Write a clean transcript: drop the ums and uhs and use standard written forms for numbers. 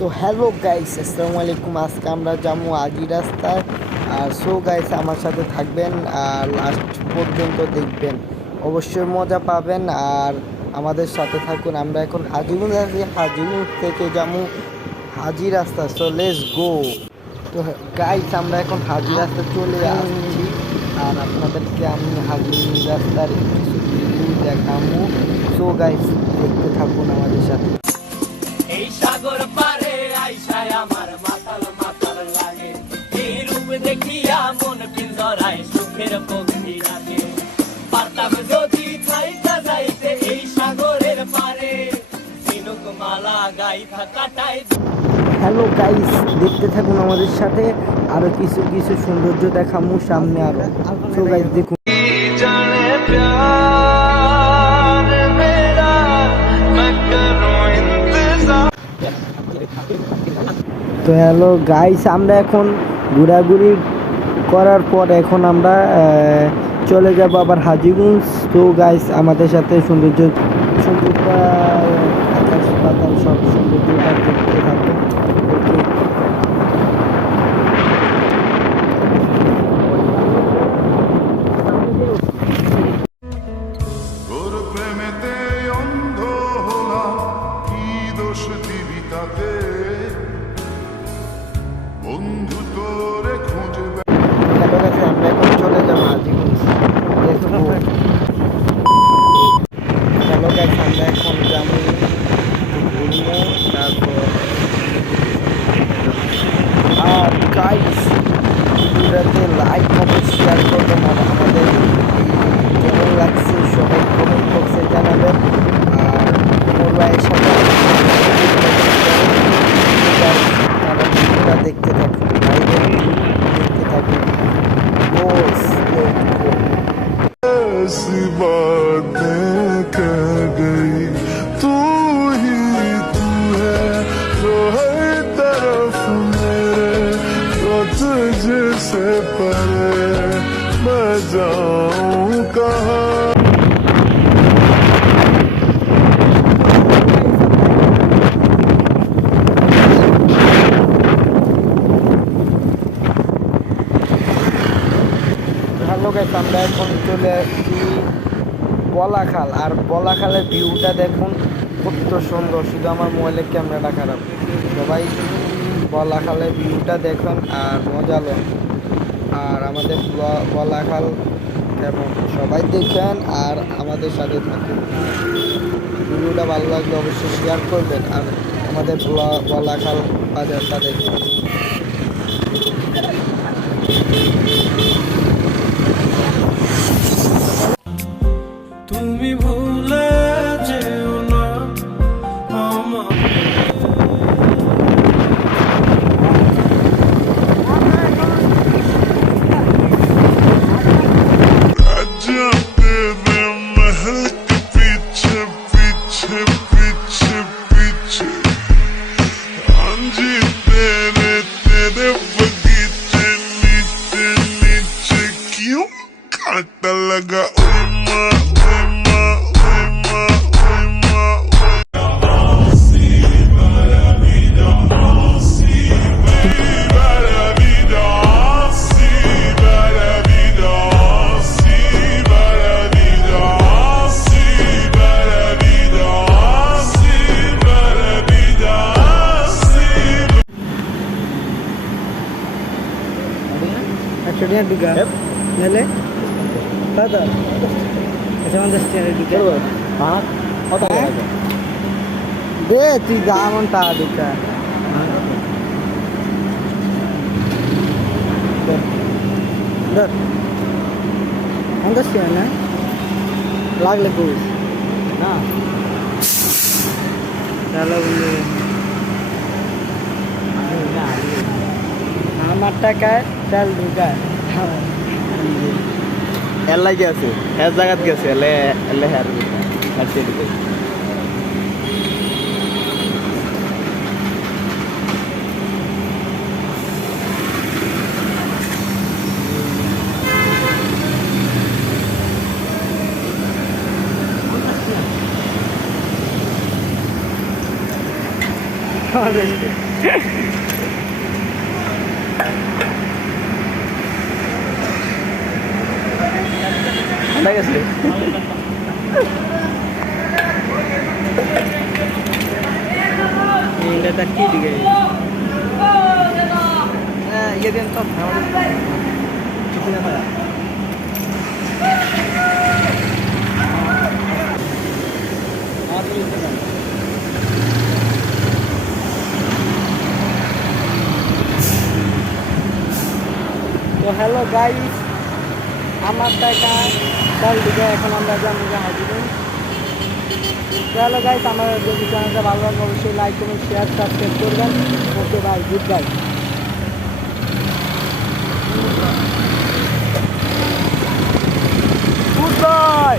তো hello guys, আসসালামু আলাইকুম। আজকে আমরা যাবো আজি রাস্তায়। আর সো গাইস, আমার সাথে থাকবেন আর লাস্ট পর্যন্ত দেখবেন, অবশ্যই মজা পাবেন। আর আমাদের সাথে থাকুন। আমরা এখন হাজিগঞ্জ আছি, হাজিগঞ্জ থেকে যাবো হাজি রাস্তা। So let's go. তো গাইস, আমরা এখন হাজি রাস্তা চলে আসছি। আর আপনাদেরকে আমি হাজি রাস্তার কিছু ভিউ দেখাবো। সো গাইস, দেখতে থাকুন আমাদের সাথে। এই সাগর পারে আইসায় আমার মাতাল মাতাল লাগে, এই রূপ দেখিয়া মন পিঞ্জরায় সুখের পঙ্ক্তি রাখে। পারতাম যদি ছাইটা যাইতে এই সাগরের পারে, ঝিনুক মালা গাইথা কাটায়। হ্যালো গাইস, দেখতে থাকুন আমাদের সাথে। আরো কিছু কিছু সৌন্দর্য দেখামু সামনে আরো। সো গাইস দেখুন। তো হ্যালো গাইস, আমরা এখন ঘোরাঘুরি করার পর এখন আমরা চলে যাব আবার হাজিগঞ্জ। তো গাইস, আমাদের সাথে সৌন্দর্যটা আকাশ পাতাল সব সৌন্দর্যটা দেখতে থাকুন। তোর প্রেমেতে অন্ধ হলাম, কি দোষ দিবি তাতে? বন্ধু তোরে খুঁজে হ্যালো গাইস, আমরা এখন চলে যাব হাজিগঞ্জ। দেখবো। হ্যালো গাইস, আমরা এখন যাবো ঘুরবো। তারপর আর গাইস, ভিডিওটাতে লাইক কমেন্ট শেয়ার করবেন। আর আমাদের কেমন লাগছে সবাই কমেন্ট বক্সে জানাবেন। আর মোর ভাইয়ের সাথে তারা ভিডিওটা দেখতে থাকুন, ভাইদের দেখতে থাকুন। বস ऐसी बातें कह गई, तू ही तू है जो हर तरफ मेरे, तो तुझसे परे मैं जाऊं कहाँ? হ্যালো গাইস, আমরা এখন চলে আসছি বলাখাল। আর বলাখালের ভিউটা দেখুন, কত সুন্দর। শুধু আমার মোবাইলের ক্যামেরাটা খারাপ। সবাই বলাখালের ভিউটা দেখুন আর মজা লোন। আর আমাদের বলাখাল কেমন সবাই দেখেন আর আমাদের সাথে থাকুন। ভিডিওটা ভালো লাগলে অবশ্যই শেয়ার করবেন। আর আমাদের বলাখাল বাজারটা দেখুন। তুমি ভুলে যেও না আমার। आजा तेरे महल के पीछे पीछे पीछे पीछे, आंजी तेरे तेरे बगीचे नीचे नीचे, क्यों कांटा लगा? ओए माँ ओए माँ ओए माँ ओए माँ একশো টাকা ঢুকা নাহলে কত? আচ্ছা, 50 টাকা ঢুকা দে, তুই যা এমন টাকা ঢুকা। 50 টাকা না লাগলে কুস না চলো বন্ধু, আমার টাকায় চাল ঢুকা। এর লাগে আছে হ্যাঁ জায়গাত গেছে এলে এলে হ্যাঁ হাসিয়ে দিতে আমাদের ঠান্ডা গেছে এটা কি দিকে ইয়ে দিন তো চুপি না পারা তো হ্যালো গাইস, আমার টাকা তার দিকে এখন আমরা যাবো হাজির। তো হ্যালো গাইস, আমার যদি চ্যানেলটা ভালো লাগে অবশ্যই লাইক কমেন্ট শেয়ার সাবস্ক্রাইব করবেন। Okay bye, good bye. Good bye.